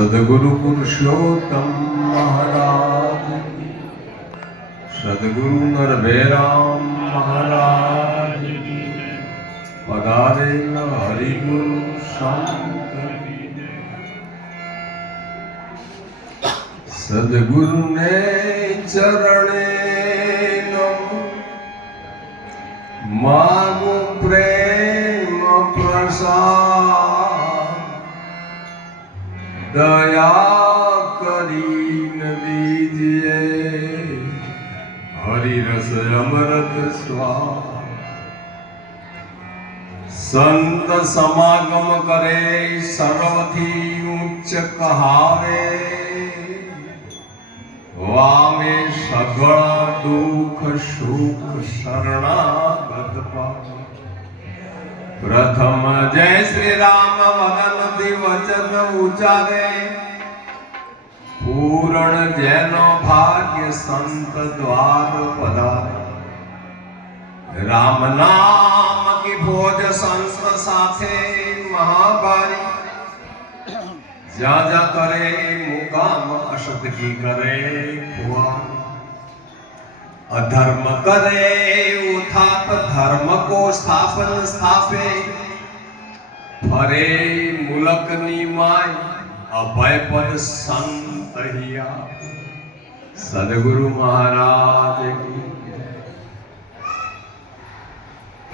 સદગુરુ પુરુષોત્તમ મહારાજ, સદગુરુ નરભેરામ મહારાજ, પધારેલ હરિગુરુ સંત, સદગુરુને ચરણે માગો પ્રેમ પ્રસાદ, દયા કરીને દીજીએ હરિરસ અમૃત સ્વાદ। સંત સમાગમ કરે સર્વથી ઉચ્ચ કહાવે, વામે સગળ દુઃખ સુખ શરણાગત પામે। પ્રથમ જય શ્રી રામ વદનથી વચન ઉચ્ચારે, પૂર્ણ જેનો ભાગ્ય સંત દ્વાર પધારે। રામ નામ કી ફોજ સંત સાથે મહાભારી, જ્યાં જ્યાં કરે મુકામ અસત કી કરે ખુઆ। અધર્મ કરે ઉથાપ ધર્મ કો સ્થાપન સ્થાપે, ફરે મુલકની માય અભય પદ સંત હિયા। સદગુરુ મહારાજ કી।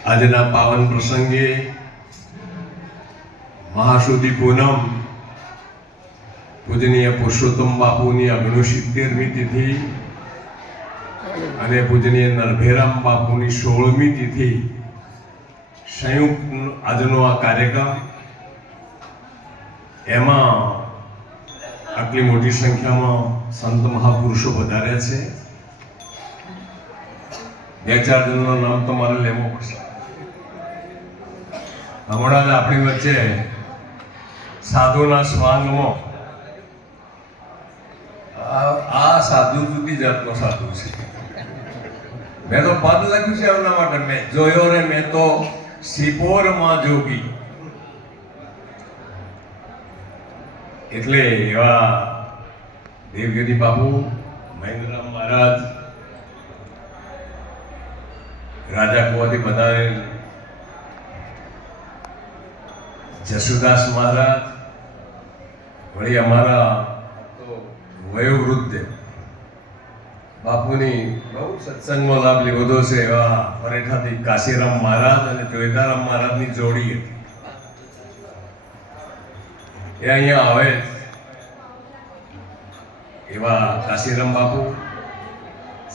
આજના પાવન પ્રસંગે મહાસુદી પૂનમ, પૂજનીય પુરુષોત્તમ બાપુની 69મી તિથિ અને પૂજનીય નરભેરામ બાપુની 16મી તિથિ સંયુક્ત આજનો આ કાર્યક્રમ, એમાં આટલી મોટી સંખ્યામાં સંત મહાપુરુષો વધાર્યા છે। બે ચાર જણનું નામ તો મારે લેવું પડશે। હમણાં જ આપણી વચ્ચે સાધુના સ્વાંગમાં આ સાધુ જુદી જાતનો સાધુ છે। મેં તો પદ લખ્યું છે એમના માટે, મેં જોયો રે મેં તો સિપોરમાં જોગી। એટલે એવા દેવગિરી બાપુ, મહેન્દ્રરામ મહારાજ, રાજા કુવાથી પધારેલ જસુદાસ મહારાજ, વળી અમારા વયોવૃદ્ધ બાપુની બહુ સત્સંગમાં લાભ લીધો છે એવા પરેઠાથી કાશીરામ મહારાજ અને જોઈતારામ મહારાજની જોડી હતી, એ અહીંયા આવે। એવા કાશીરામ બાપુ,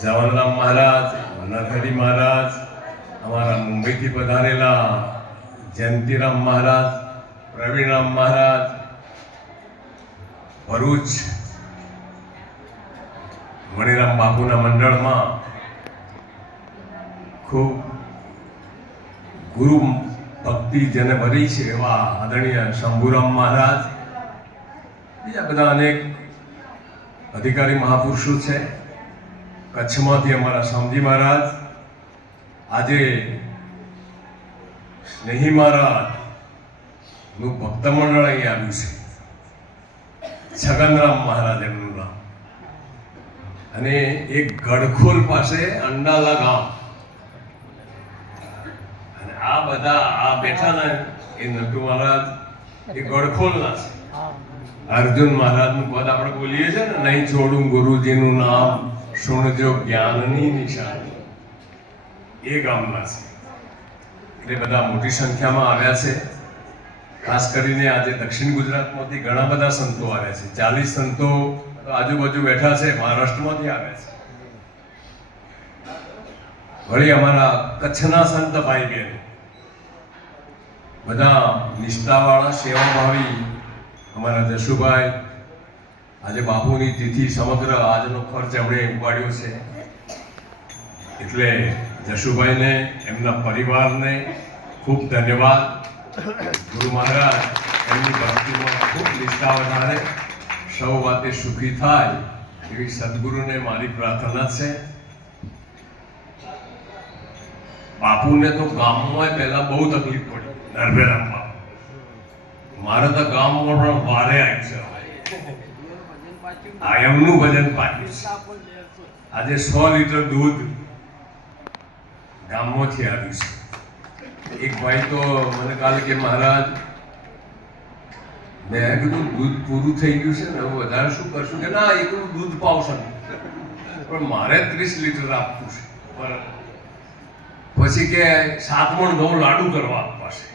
જવાહરરામ મહારાજ, નરહરી મહારાજ, અમારા મુંબઈથી પધારેલા જયંતિરામ મહારાજ, પ્રવીણરામ મહારાજ, ભરૂચ મણિરામ બાપુના મંડળમાં ખૂબ ગુરુ ભક્તિ જેને ભરી છે એવા આદરણીય શંભુરામ મહારાજ, બીજા બધા અનેક અધિકારી મહાપુરુષો છે। કચ્છમાંથી અમારા શામજી મહારાજ, આજે સ્નેહી મહારાજનું ભક્ત મંડળ અહીં આવ્યું છે, છગનરામ મહારાજ એમનું નામ, અને એક ગડખોલ પાસે અંડાલા ગામ, અને આ બધા આ બેઠા ને એ નટુ મહારાજ એ ગડખોલના છે। અર્જુન મહારાજનું પદ આપણે બોલીએ છીએ ને, નહીં છોડું ગુરુજીનું નામ, સુણજો જ્ઞાનની નિશાની, એ ગામના છે। એટલે બધા મોટી સંખ્યામાં આવ્યા છે। ખાસ કરીને આજે દક્ષિણ ગુજરાતમાંથી ઘણા બધા સંતો આવ્યા છે, 40 સંતો આજુબાજુ બેઠા છે, મહારાષ્ટ્રમાંથી આવ્યા છે। વળી અમારા કચ્છના સંત ભાઈ બહેન બધા નિષ્ઠાવાળા, સેવાભાવી, અમારા જશુભાઈ, આજે બાપુની તિથિ સમગ્ર આજનો ખર્ચ એમણે ઉપાડ્યો છે, એટલે જશુભાઈને, એમના પરિવારને ખૂબ ધન્યવાદ। ગુરુ મહારાજ એમની ભક્તિમાં ખૂબ નિષ્ઠા વધારે, સૌ વાતે સુખી થાય એવી સદગુરુને મારી પ્રાર્થના છે। બાપુને તો ગામમાં પહેલા બહુ તકલીફ પડી, નરભેરામ બાપુ, મારે તો ગામમાં પણ વારે આવી છે। આ એમનું ભજન પાક્યું છે. આજે 100 લીટર દૂધ ગામમાંથી આવ્યું છે. એક ભાઈ તો મને કાલે કે મહારાજ મેં કીધું દૂધ પૂરું થઈ ગયું છે ને, હવે વધારે શું કરશું? કે ના, એકલું દૂધ પાવશે પણ મારે 30 લીટર આપવું છે. પછી કે 7 મણ ઘઉં લાડુ કરવા આપવા છે.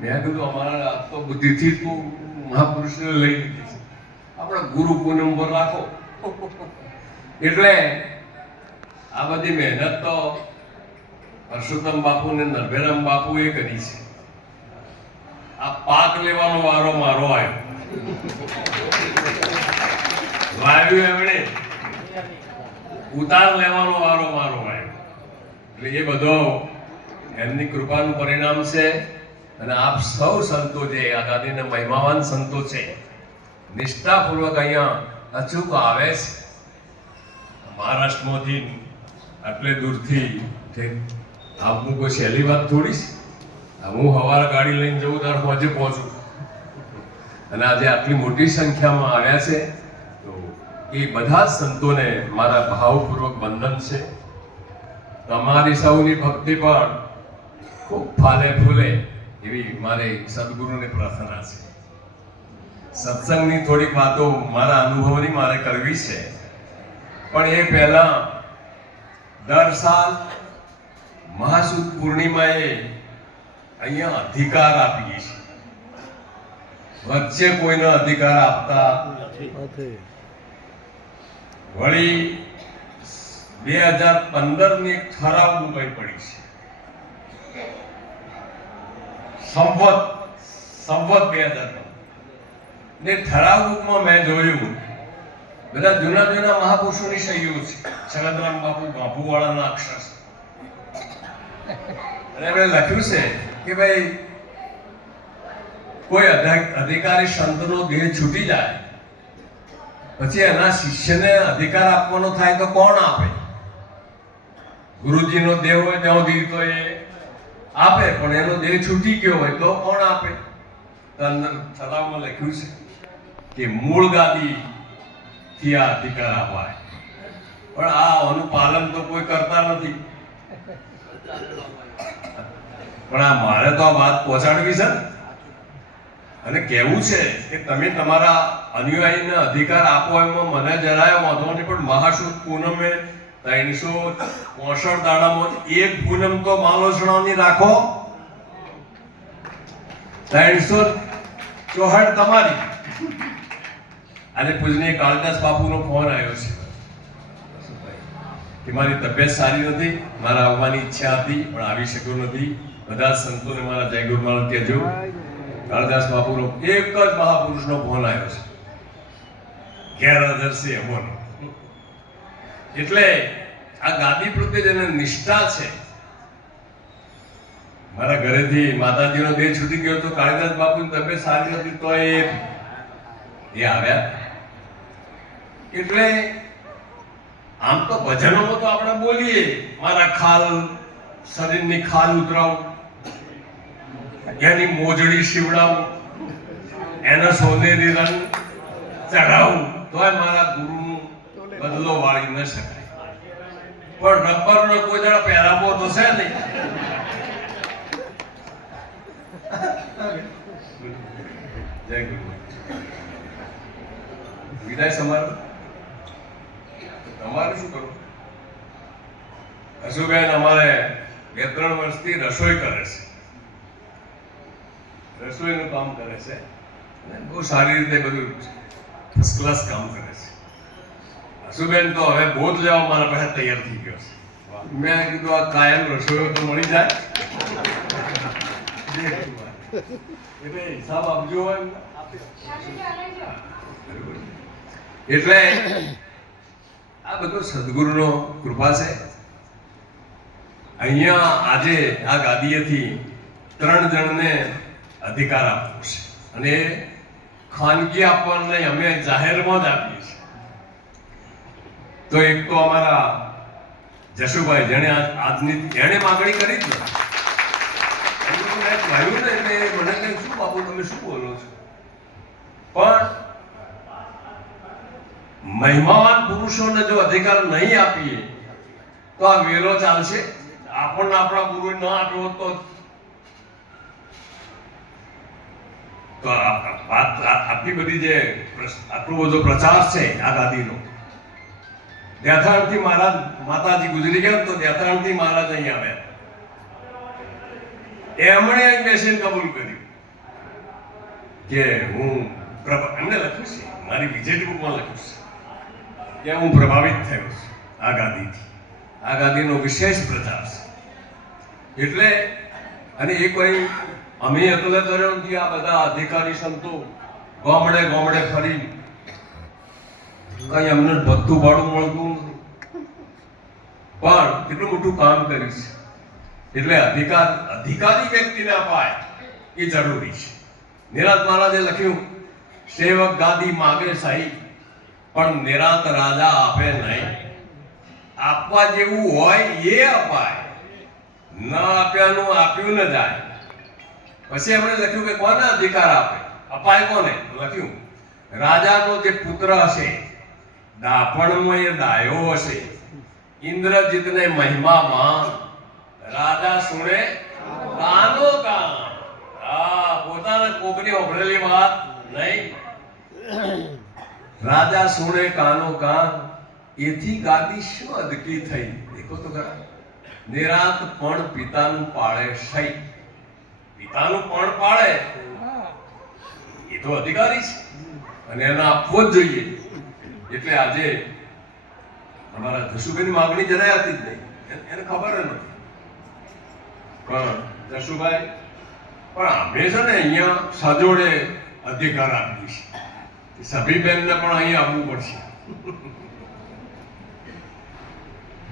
મેં કીધું અમારા તો બુદ્ધિથી તું મહાપુરુષને લઈ લીધી છે, આપણે ગુરુ પૂનમ પર રાખો. એટલે આ બધી મહેનત તો પરસોત્તમ બાપુ ને નરભેરામ બાપુ એ કરી છે. આ પાક લેવાનો વારો મારો આવ્યો, વાવ્યું એમણે, ઉતાર લેવાનો વારો મારો આવ્યો. એટલે એ બધો એમની કૃપાનું પરિણામ છે. અને આપ સૌ સંતો જે આ ગાદીના મહિમાવાન સંતો છે, નિષ્ઠાપૂર્વક અહીંયા અચૂક આવે છે. મહારાષ્ટ્રમાંથી આટલે દૂરથી આપનું કોઈ સહેલી વાત થોડી છે. હું સવારે ગાડી લઈને જવું ત્યારે પહોંચે પહોંચું, અને આજે આટલી મોટી સંખ્યામાં આવ્યા છે તો એ બધા જ સંતોને મારા ભાવપૂર્વક વંદન છે. તમારી સૌની ભક્તિ પણ ખૂબ ફાલે ફૂલે એવી મારી સદગુરુને પ્રાર્થના છે. સત્સંગની થોડીક વાતો મારા અનુભવની મારે કરવી છે, પણ એ પહેલા દર સાલ મહાસુદ પૂર્ણિમાએ અહીંયા અધિકાર આપીએ છીએ. વચ્ચે કોઈનો અધિકાર આપતા વળી 2015 ની એક ઠરાવ મુકાઈ પડી છે. સંવત 2015 ને ઠરાવ બુકમાં મેં જોયું બધા જૂના મહાપુરુષોની સહીઓ છે. છગનરામ બાપુ બાપુવાળાના અક્ષર અને એમણે લખ્યું છે કે ભાઈ કોઈ અધિકારી સંતનો દેહ છૂટી જાય પછી એના શિષ્યને અધિકાર આપવાનો થાય તો કોણ આપે? ગુરુજીનો દેહ હોય ત્યાં સુધી તો એ આપે, પણ એનો દેહ છૂટી ગયો હોય તો કોણ આપે? તો અંદર ઠરાવમાં લખ્યું છે કે મૂળ ગાદી થી આ અધિકાર અપાય. પણ આનું પાલન તો કોઈ કરતા નથી. પણ આ મારે તો આ વાત પહોંચાડવી છે અને કહેવું છે કે તમે તમારા અનુયાયીને અધિકાર આપો એમાં મને જરાય વાંધો નહીં, પણ મહાસુદ પૂનમે 365 દાડામાં એક પૂનમ તો માલોસણાની રાખો. 364 તમારી. અને પૂજનીય કાળીદાસ બાપુનો ફોન આવ્યો છે કે મારી તબિયત સારી નથી, મારા આવવાની ઈચ્છા હતી પણ આવી શક્યો નથી. બધા સંતોને મારા જય ગુરુનાનક કહેજો. કાળીદાસ બાપુનો એક જ મહાપુરુષનો ફોન આવ્યો છે, ગેરહાજર છે એમનો. એટલે આ ગાદી પ્રત્યે જેને નિષ્ઠા છે, મારા ઘરેથી માતાજીનો દેહ છૂટી ગયો તો કાળીદાસ બાપુની તબિયત સારી નથી તો એ આવ્યા. એટલે આમ તો ભજનોમાં તો આપણે બોલીએ, મારા ખાલ શરીરની ખાલ ઉતરાવું, એની મોજડી શિવડાવું, એનો સોનેરી રંગ ચઢાવું, તોય મારા ગુરુનું બદલો વાળી ન શકાય. પણ રબ્બરનો કોઈ દાડો પહેરાવો તો છે નહીં. જય ગુરુ. વિદાય સમારોહ તમારે શું કરવું? હસુબેન અમારે 2-3 વર્ષથી રસોઈ કરે છે, રસોઈનું કામ કરે છે અને બહુ સારી રીતે બધું ફર્સ્ટ ક્લાસ કામ કરે છે. હસુબેન તો હવે બોધ લેવા મારા પાસે તૈયાર થઈ ગયો છે. મેં કીધું આ કાયમ રસોઈઓ તો મળી જાય એટલે હિસાબ આપજો હોય. એટલે આ બધું સદગુરુનો કૃપા છે. અહીંયા આજે આ ગાદીએથી 3 જણને અધિકાર આપવો છે અને ખાનગી આપવાનું નહીં, અમે જાહેરમાં જ આપીએ છીએ. તો એક તો અમારા જશુભાઈ જેને એણે માગણી કરી જ નથી. કહ્યું ને એટલે મને કઈ શું બાપુ તમે શું બોલો છો, પણ મહિમાવાન પુરુષોને જો અધિકાર નહીં આપીએ તો આ વેલો ચાલશે. આપણને આપણા ગુરુએ ન આપ્યો તો આટલી બધી જે આટલો બધો પ્રચાર છે આ ગાદીનો. દેથાણથી મહારાજ, માતાજી ગુજરી ગયા તો દેથાણથી મહારાજ અહીં આવ્યા. એમણે અહીં બેસીને કબૂલ કર્યું કે હું એમને લખ્યું છે, મારી વિજેટ બુકમાં લખ્યું છે કે હું પ્રભાવિત થયો છું આ ગાદીથી. આ ગાદીનો વિશેષ પ્રચાર છે. એટલે અને એ કોઈ અમે એકલે કર્યો નથી. આ બધા અધિકારી સંતો ગામડે ગામડે ફરી કઈ અમને બધું ભાડું મળતું નથી, પણ કેટલું મોટું કામ કર્યું છે. એટલે અધિકારી વ્યક્તિને અપાય એ જરૂરી છે. નિરાંત મહારાજે લખ્યું, સેવક ગાદી માગે સહી પણ નિરાંત રાજા આપે નહીં. આપવા જેવું હોય એ અપાય, ન આપ્યાનું આપ્યું ન જાય. પછી એમણે લખ્યું કે કોને અધિકાર આપે, અપાય કોને? લખ્યું, રાજાનો જે પુત્ર હશે, દાપણમાં એ ડાયો હશે, ઇન્દ્રજીતને મહિમામાં, રાજા સુણે કાનો કાન. પોતાના કોકની ઓભળેલી વાત નહીં. રાજા સુણે કાનો કાન, એથી ગાદી શું અદકી થઈ? દેખો તો ખરા. નિરાંત પણ પિતાનું પાળે સહી. પિતાનું પણ પાળે એ તો અધિકારી છે અને એને આપવો જ જોઈએ. એટલે આજે અમારા જશુભાઈની માંગણી જરાય હતી જ નહીં, એને ખબર જ નથી. પણ જશુભાઈ પણ અમે છે ને અહીંયા સજોડે અધિકાર આપીએ છીએ. સભીબેનને પણ અહીં આવવું પડશે.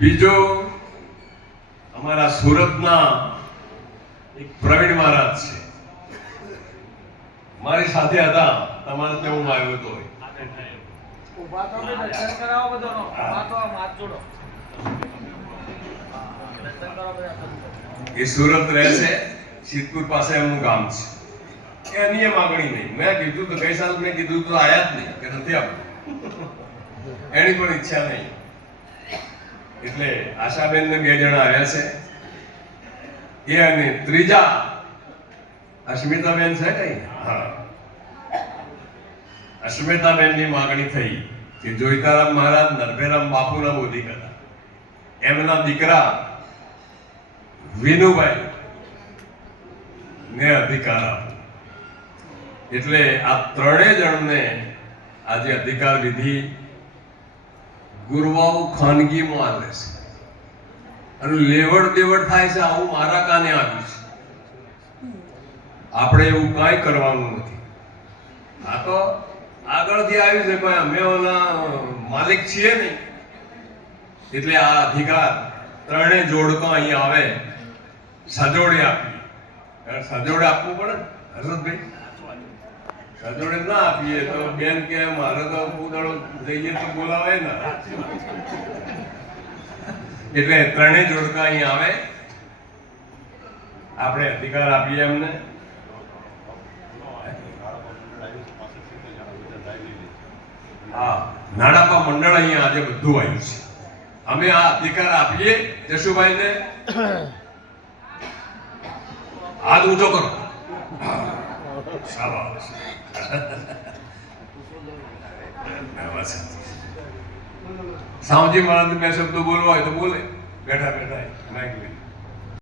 બીજો અમારા સુરતના એક પ્રવીણ મહારાજ છે, મારી સાથે હતા. તમારે ત્યાં હું આવ્યો હતો. એ સુરત રહે છે, સિદ્ધપુર પાસે એમનું ગામ છે. એની એ માગણી નહીં. મેં કીધું તો ગઈ સાલ મેં કીધું તો આયા જ નહીં કે નથી આપવું. એની પણ ઈચ્છા નહીં. એટલે આશાબેન ને 2 જણા આવ્યા છે. એ અને ત્રીજા અસ્મિતાબેન છે કઈ? હા, અસ્મિતાબેનની માગણી થઈ કે જોઈતારામ મહારાજ નરભેરામ બાપુના બોધી હતા, એમના દીકરા વિનુભાઈ ને અધિકાર આપો. એટલે આ ત્રણેય જણને આજે અધિકાર વિધિ ગુરવાઓ ખાનગીમાં આવે છે અને લેવડ દેવડ થાય છે. આવું મારા કાને આવ્યું છે. આપણે એવું કાંઈ કરવાનું નથી. આ તો આગળથી આવ્યું છે, કોઈ અમે ઓના માલિક છીએ નહીં. એટલે આ અધિકાર ત્રણેય જોડકો અહીંયા આવે, સજોડે આપીએ. સજોડે આપવું પડે ને હર્ષદભાઈ? સજોડે ના આપીએ તો બેન કે મારે તો ઉદાડો જઈએ તો બોલાવે ને. એટલે ત્રણેય જોડકા અહીંયા આવે, આપણે અધિકાર આપીએ એમને. હા, નાણાપા મંડળ અહીંયા આજે બધું આવ્યું છે. અમે આ અધિકાર આપીએ જશુભાઈને. હાથ ઊંચો કરો. શાબાશ. સાવજી મહારાજ બે શબ્દો બોલવા હોય તો બોલે, બેઠા બેઠા.